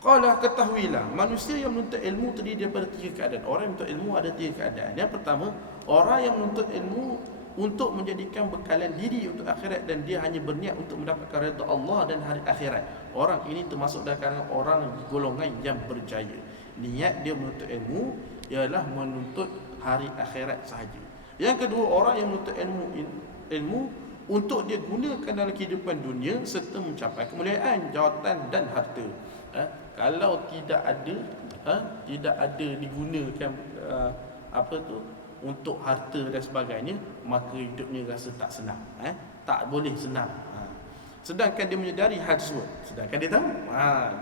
Qala, ketahuilah, manusia yang menuntut ilmu terdiri daripada 3 keadaan. Orang yang menuntut ilmu ada 3 keadaan. Yang pertama, orang yang menuntut ilmu untuk menjadikan bekalan diri untuk akhirat, dan dia hanya berniat untuk mendapatkan redha Allah dan hari akhirat. Orang ini termasuk dalam kalangan orang golongan yang berjaya. Niat dia menuntut ilmu ialah menuntut hari akhirat sahaja. Yang kedua, orang yang menuntut ilmu untuk dia gunakan dalam kehidupan dunia serta mencapai kemuliaan, jawatan dan harta. Kalau tidak ada digunakan untuk harta dan sebagainya, maka hidupnya rasa tak senang, tak boleh senang. Sedangkan dia menyedari hal tersebut, sedangkan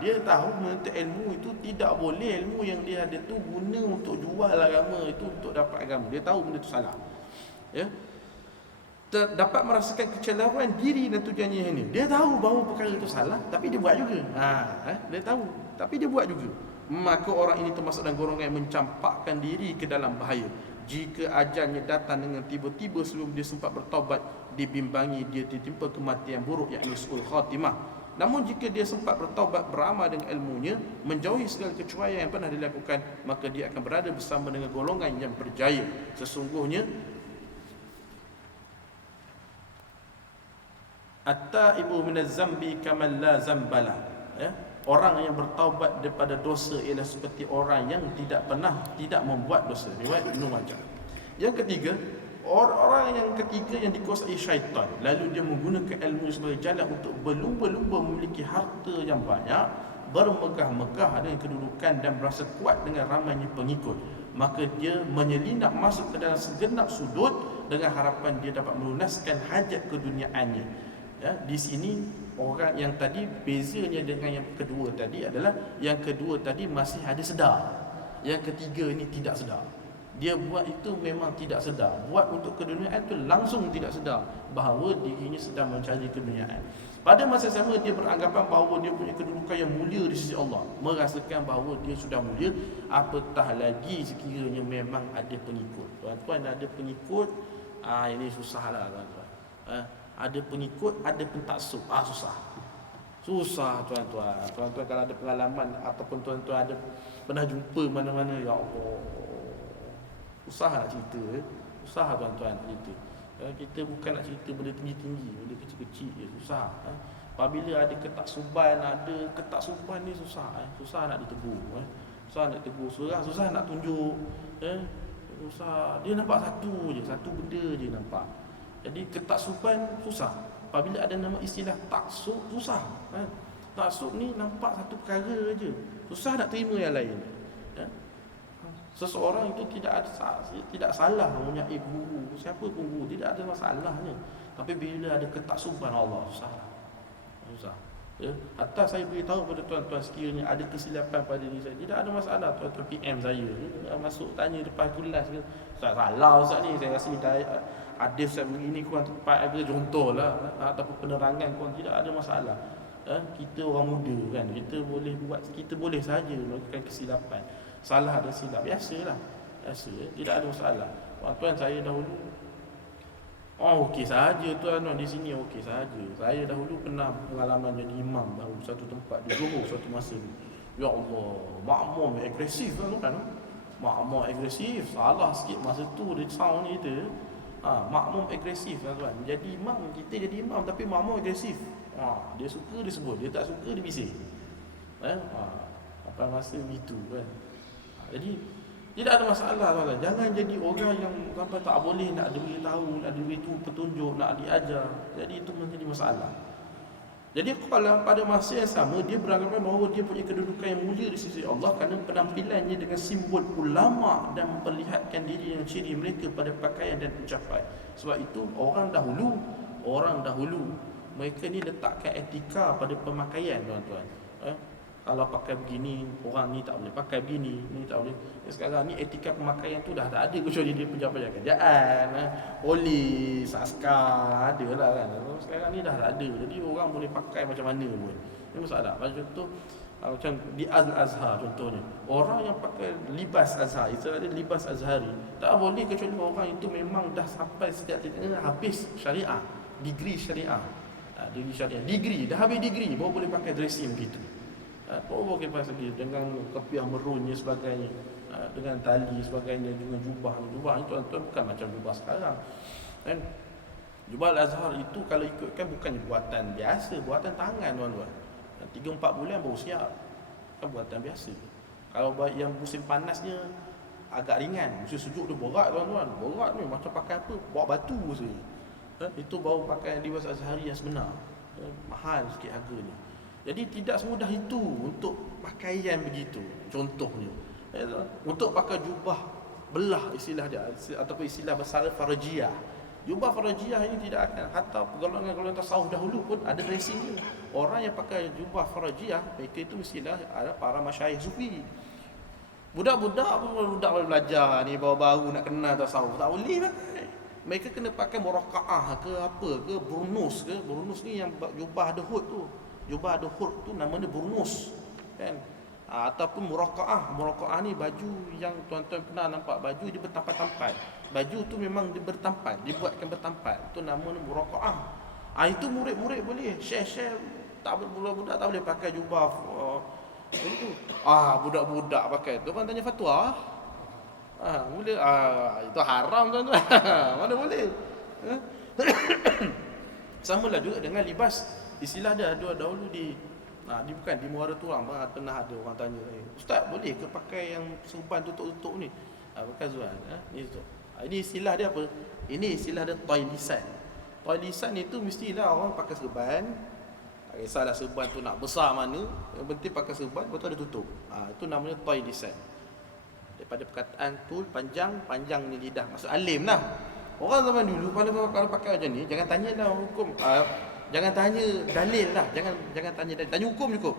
dia tahu menuntut ilmu itu tidak boleh. Ilmu yang dia ada tu guna untuk jual agama, itu untuk dapat agama. Dia tahu benda itu salah, ya. Dapat merasakan kecelaruan diri dan tujuannya ini. Dia tahu bahawa perkara itu salah, tapi dia buat juga. Dia tahu, tapi dia buat juga. Maka orang ini termasuk dalam golongan yang mencampakkan diri ke dalam bahaya. Jika ajalnya datang dengan tiba-tiba sebelum dia sempat bertaubat, dibimbangi dia ditimpa kematian buruk, yakni su'ul khatimah. Namun jika dia sempat bertaubat, beramal dengan ilmunya, menjauhi segala kecuaian yang pernah dilakukan, maka dia akan berada bersama dengan golongan yang berjaya. Sesungguhnya at-taibu minaz zambi kaman la zambala, ya. Orang yang bertaubat daripada dosa ialah seperti orang yang tidak membuat dosa. Riwayat Ibnu Majah. Yang ketiga, orang yang ketiga yang dikuasai syaitan, lalu dia menggunakan ilmu sebagai jalan untuk berlumba-lumba memiliki harta yang banyak, bermegah-megah dengan kedudukan dan berasa kuat dengan ramainya pengikut. Maka dia menyelinap masuk ke dalam segenap sudut dengan harapan dia dapat melunaskan hajat keduniaannya. Ya, di sini orang yang tadi bezanya dengan yang kedua tadi adalah yang kedua tadi masih ada sedar, yang ketiga ini tidak sedar. Dia buat itu memang tidak sedar. Buat untuk keduniaan itu langsung tidak sedar bahawa dirinya sedang mencari keduniaan. Pada masa sama dia beranggapan bahawa dia punya kedudukan yang mulia di sisi Allah, merasakan bahawa dia sudah mulia, apatah lagi sekiranya memang ada pengikut. Tuan-tuan, ada pengikut, ini susahlah tuan-tuan. Ada pengikut, ada pentaksub, susah tuan-tuan. Tuan-tuan kalau ada pengalaman ataupun tuan-tuan ada pernah jumpa mana-mana, ya Allah, susah nak cerita, susah tuan-tuan cerita. Kita bukan nak cerita benda tinggi-tinggi, benda kecil-kecil je, susah. Apabila ada ketaksuban ni susah, susah nak ditegur, susah nak tegur, susah nak tunjuk, susah. Dia nampak satu benda je nampak. Jadi ketaksuban susah. Apabila ada nama istilah taksub, susah. Taksub ni nampak satu perkara je, susah nak terima yang lain. Seseorang itu tidak salah mempunyai guru, siapa pun guru, tidak ada masalahnya. Tapi bila ada ketaksuban, Allah, susah. Ya, hatta saya beritahu kepada tuan-tuan, sekiranya ada kesilapan pada diri saya, tidak ada masalah. Tuan-tuan PM saya, masuk tanya depan kelas ke, Ustaz salah Ustaz ni, saya rasa hadis Ustaz begini kurang tepat ke, contohlah, ataupun penerangan kurang, tidak ada masalah. Kita orang muda kan, kita boleh saja melakukan kesilapan. Salah dan silap, biasalah, tidak ada masalah. Tuan-tuan, saya dahulu okey saja tuan-tuan, di sini okey saja. Saya dahulu pernah pengalaman jadi imam baru satu tempat di Johor suatu masa. Ya Allah, makmum agresif kan. Makmum agresif, salah sikit masa tu dia sound ni kita. Makmum agresif tuan-tuan. Jadi imam, kita jadi imam tapi makmum agresif. Dia suka dia sebut, dia tak suka dia bising. Apa masa itu kan. Jadi tidak ada masalah tuan-tuan. Jangan jadi orang yang sampai tak boleh nak beritahu, nak beritahu petunjuk, nak diajar. Jadi itu menjadi masalah. Jadi kalau pada masa yang sama dia beranggapan bahawa dia punya kedudukan yang mulia di sisi Allah kerana penampilannya dengan simbol ulama dan memperlihatkan diri yang ciri mereka pada pakaian dan ucapan. Sebab itu orang dahulu mereka ni letakkan etika pada pemakaian tuan-tuan. Kalau pakai begini, orang ni tak boleh pakai begini, ni tak boleh. Sekarang ni etika pemakaian tu dah tak ada, kecuali dia pejabat kerajaan, polis, askar, ada lah kan. Sekarang ni dah tak ada, jadi orang boleh pakai macam mana pun. Ini masalah. Contoh macam di Al-Azhar contohnya, orang yang pakai libas Azhar, istilahnya libas Azhari, tak boleh kecuali orang itu memang dah sampai setiap-tiapnya habis syariah, degree syariah. Degree dah habis degree baru boleh pakai dressing begitu. Baru kipas lagi dengan kepiah merunnya sebagainya, dengan tali sebagainya, dengan jubah ni tuan-tuan bukan macam jubah sekarang kan. Jubah Al-Azhar itu kalau ikutkan bukannya buatan biasa, buatan tangan tuan-tuan. 3-4 bulan baru siap. Kan buatan biasa. Kalau yang musim panasnya agak ringan, musim sejuk tu berat tuan-tuan. Berat ni macam pakai apa? Bawa batu saja. Itu baru pakai libas Azhari yang sebenar. Mahal sikit harganya. Jadi tidak semudah itu untuk pakaian begitu. Contohnya, untuk pakai jubah belah istilah dia, ataupun istilah bahasa farajiyah. Jubah farajiyah ini tidak akan, hatta golongan-golongan tasawuf dahulu pun ada dressing dia. Orang yang pakai jubah farajiyah, mereka itu mestilah ada para masyayikh sufi. Budak-budak pun budak belajar ni baru-baru nak kenal tasawuf, tak boleh pakai. Mereka kena pakai muraqa'ah ke apa ke, burnus ke. Burnus ni yang jubah ada hood tu. Jubah ada hood tu namanya burnus kan. Ataupun muraqa'ah. Muraqa'ah ni baju yang tuan-tuan pernah nampak, baju dia bertampat-tampat. Baju tu memang dia bertampat, dibuatkan bertampat. Itu namanya muraqa'ah. Itu murid-murid boleh, syekh-syekh tak, budak-budak tak boleh pakai jubah itu. Budak-budak pakai tu kan tanya fatwa. Boleh. Itu haram tuan-tuan. Mana boleh. Samalah juga dengan libas. Istilah dia ada dahulu di bukan di Muara Tuang pernah ada orang tanya, ustaz boleh ke pakai yang serban tutup-tutup ni? Bukan Zuan. Ni tu. Ini istilah dia apa? Ini istilah dia toy lisan. Toy lisan itu mestilah orang pakai serban. Tak kisahlah serban tu nak besar mana, yang penting pakai serban, lepas tu ada tutup. Itu namanya toy lisan. Daripada perkataan tul, panjang ni lidah, maksud alim lah. Orang zaman dulu kalau pakai macam ni, jangan tanyalah hukum, jangan tanya dalil lah, jangan tanya dalil, tanya hukum cukup.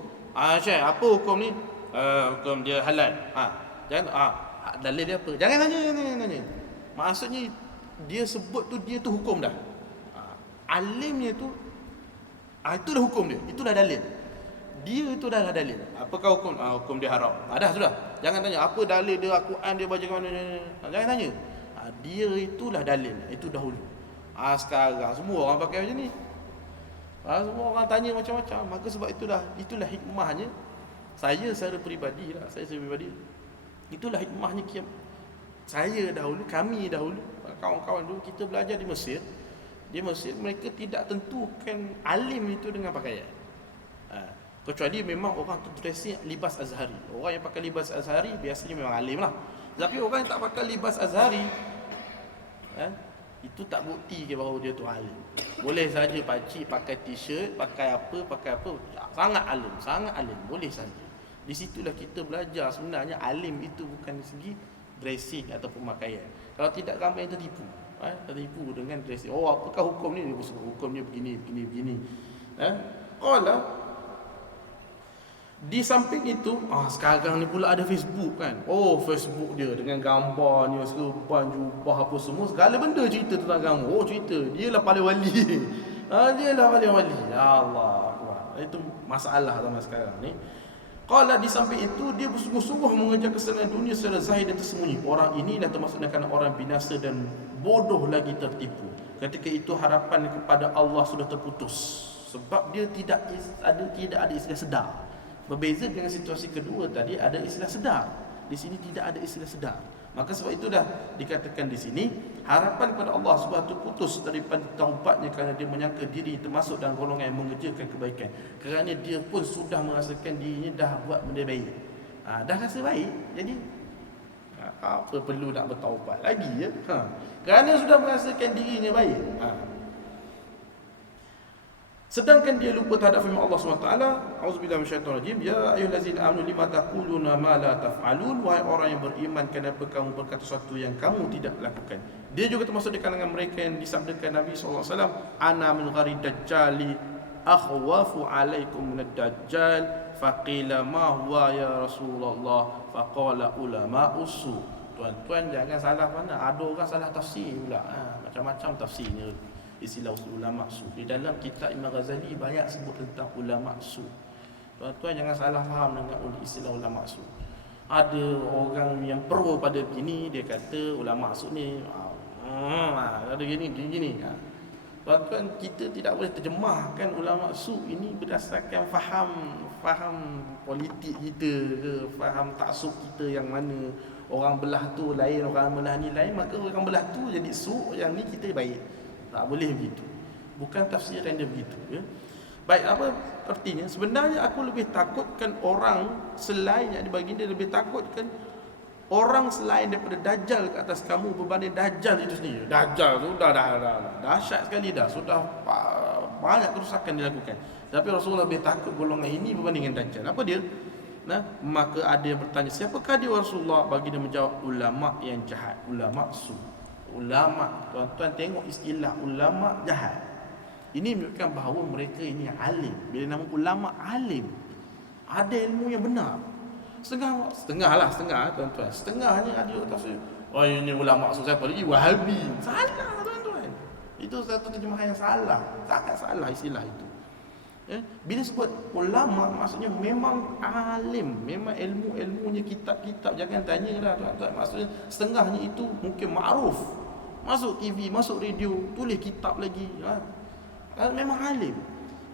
Syekh, apa hukum ni? Hukum dia halal. Jangan dalil dia apa? Jangan tanya. Maksudnya dia sebut tu, dia tu hukum dah. Alimnya tu itu dah hukum dia, itu dah dalil. Dia itu dah dalil. Apakah hukum? Hukum dia haram. Dah sudah. Jangan tanya apa dalil dia, Al-Quran dia baca ke mana. Jangan tanya. Dia itulah dalil. Itu dahulu. Sekarang semua orang pakai macam ni. Semua orang tanya macam-macam. Maka sebab itulah hikmahnya. Saya secara peribadi lah, itulah hikmahnya saya dahulu, kami dahulu, kawan-kawan dulu kita belajar di Mesir. Di Mesir mereka tidak tentukan alim itu dengan pakaian. Kecuali memang orang tu dressing libas Azhari. Orang yang pakai libas Azhari biasanya memang alim lah. Tapi orang yang tak pakai libas Azhari, itu tak bukti ke bahawa dia tu alim. Boleh saja pakcik pakai t-shirt, pakai apa, sangat alim, boleh saja. Di situlah kita belajar sebenarnya alim itu bukan dari segi dressing ataupun pakaian. Kalau tidak ramai yang tertipu. Tertipu dengan dressing. Apakah hukum ni? Hukumnya begini. Qala, di samping itu, sekarang ni pula ada Facebook kan. Facebook dia dengan gambarnya, serban, jubah apa semua, segala benda cerita tentang agama. Cerita dia lah paling wali. Dia lah paling wali. Ya Allah. Itu masalah zaman sekarang ni. Qala, di samping itu dia bersungguh-sungguh mengejar kesenangan dunia secara zahir dan tersembunyi. Orang inilah termasuk kalangan orang binasa dan bodoh lagi tertipu. Ketika itu harapan kepada Allah sudah terputus. Sebab dia tidak ada istilah sedar. Berbeza dengan situasi kedua tadi, ada istilah sedar. Di sini tidak ada istilah sedar. Maka sebab itu dah dikatakan di sini harapan kepada Allah sebab itu putus daripada taubatnya kerana dia menyangka diri termasuk dalam golongan yang mengerjakan kebaikan. Kerana dia pun sudah merasakan dirinya dah buat benda baik. Dah rasa baik, jadi apa perlu nak bertaubat lagi ya? Kerana sudah merasakan dirinya baik. Sedangkan dia lupa terhadap firman Allah SWT. Auzubillahi minasyaitonir rajim. Ya ayyuhallazina amanu lima taquluna ma la taf'alun. Wahai orang yang beriman, kenapa kamu berkata sesuatu yang kamu tidak lakukan? Dia juga termasuk di kalangan mereka yang disabdakan Nabi SAW, ana min ghari dajjali akhwafu alaikum minad dajjal. Faqila ma huwa ya Rasulullah? Faqala ulama usu. Tuan-tuan jangan salah mana. Ada orang salah tafsir pula. Macam-macam tafsirnya. Istilah ulama su. Di dalam kitab Imam Ghazali banyak sebut tentang ulama su. Tuan-tuan jangan salah faham dengan istilah ulama su. Ada orang yang pro pada begini, dia kata ulama su ni ada gini. Tuan-tuan, kita tidak boleh terjemahkan ulama su ini berdasarkan faham politik kita ke, faham taksub kita yang mana orang belah tu lain, orang belah ni lain, maka orang belah tu jadi su, yang ni kita baik. Tak boleh begitu. Bukan tafsiran dia begitu, ya. Baik, apa artinya? Sebenarnya aku lebih takutkan orang selain yang baginda, lebih takutkan orang selain daripada Dajjal ke atas kamu berbanding Dajjal itu sendiri. Dajjal tu dah dahsyat sekali dah. Sudah banyak kerusakan dilakukan. Tapi Rasulullah lebih takut golongan ini berbanding dengan Dajjal. Apa dia? Nah, maka ada yang bertanya, siapakah dia Rasulullah? Bagi dia menjawab, ulama yang jahat, ulama su. Ulama, tuan-tuan tengok istilah ulama jahat. Ini menunjukkan bahawa mereka ini alim. Bila nama ulama alim, ada ilmu yang benar. Setengah lah tuan-tuan. Setengahnya ada tafsir, oh ini ulama maksud siapa lagi? Wahabi. Salah tuan-tuan. Itu satu terjemahan yang salah. Sangat salah istilah itu. Bila sebut ulama, maksudnya memang alim, memang ilmunya kitab-kitab. Jangan tanyalah tuan-tuan. Maksudnya setengahnya itu mungkin ma'ruf, masuk TV, masuk radio, tulis kitab lagi, memang alim.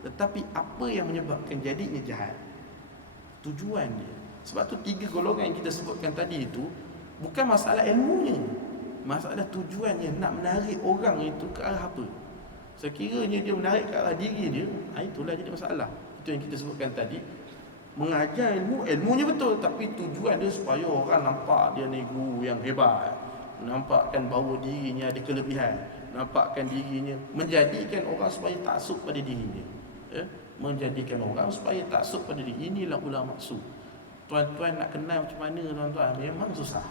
Tetapi apa yang menyebabkan jadinya jahat? Tujuan dia. Sebab tu 3 golongan yang kita sebutkan tadi itu bukan masalah ilmunya, masalah tujuannya, nak menarik orang itu ke arah apa. Sekiranya dia menarik ke arah diri dia, itulah jadi masalah. Itu yang kita sebutkan tadi. Mengajar ilmunya betul, tapi tujuan dia supaya orang nampak dia ni guru yang hebat, nampakkan bahawa dirinya ada kelebihan, nampakkan dirinya, menjadikan orang supaya taksub pada dirinya, menjadikan orang supaya taksub pada diri. Inilah ulama su. Tuan-tuan nak kenal macam mana tuan-tuan, memang susah.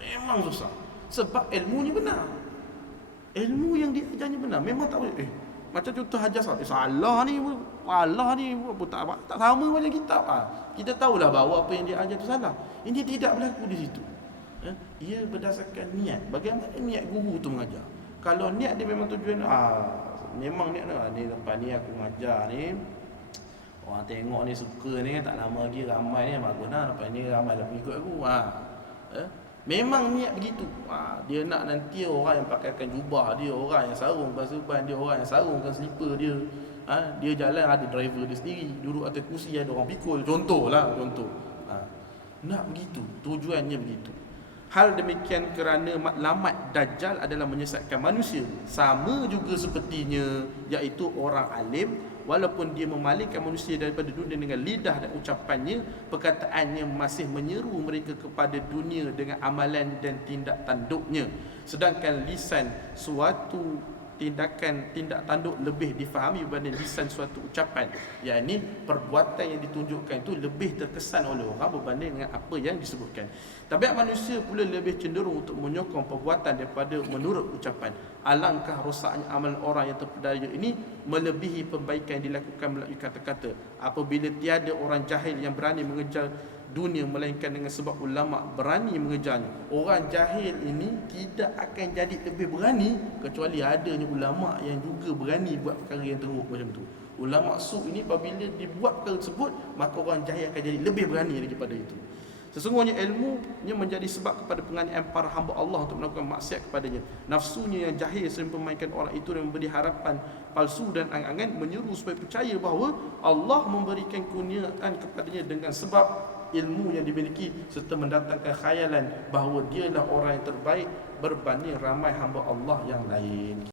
Memang susah. Sebab ilmunya benar. Ilmu yang diajarnya benar. Memang tak boleh. Macam contoh Hajar salah ni apa tak sama macam kitab. Kita tahulah bahawa apa yang dia ajar tu salah. Ini tidak berlaku di situ. Ia berdasarkan niat. Bagaimana niat guru tu mengajar? Kalau niat dia memang tujuan, memang niat ni lepas ni aku mengajar ni, orang tengok ni suka ni, tak lama lagi ramai ni, bagus lah, lepas ni ramai lah pengikut aku. Memang niat begitu. Dia nak nanti orang yang pakaikan jubah dia, orang yang sarungkan serban dia, orang yang sarungkan slipper dia, dia jalan ada driver dia sendiri, duduk atas kursi ada orang pikul, contoh. Nak begitu, tujuannya begitu. Hal demikian kerana matlamat Dajjal adalah menyesatkan manusia, sama juga sepertinya, iaitu orang alim, walaupun dia memalingkan manusia daripada dunia dengan lidah dan ucapannya, perkataannya masih menyeru mereka kepada dunia dengan amalan dan tindak tanduknya. Sedangkan lisan suatu tindak tanduk lebih difahami berbanding lisan suatu ucapan. Yakni perbuatan yang ditunjukkan itu lebih terkesan oleh orang berbanding dengan apa yang disebutkan. Tabiat manusia pula lebih cenderung untuk menyokong perbuatan daripada menurut ucapan. Alangkah rosaknya amalan orang yang terpedaya ini melebihi perbaikan yang dilakukan melalui kata-kata. Apabila tiada orang jahil yang berani mengejar dunia melainkan dengan sebab ulama berani mengejarnya. Orang jahil ini tidak akan jadi lebih berani kecuali adanya ulama yang juga berani buat perkara yang teruk macam tu. Ulama su ini apabila dibuat perkara tersebut, maka orang jahil akan jadi lebih berani daripada itu. Sesungguhnya ilmunya menjadi sebab kepada penganiayaan para hamba Allah untuk melakukan maksiat kepadanya. Nafsunya yang jahil sering memainkan orang itu dan memberi harapan palsu dan angan-angan, menyuruh supaya percaya bahawa Allah memberikan kurniaan kepadanya dengan sebab ilmu yang dimiliki, serta mendatangkan khayalan bahawa dialah orang yang terbaik berbanding ramai hamba Allah yang lain.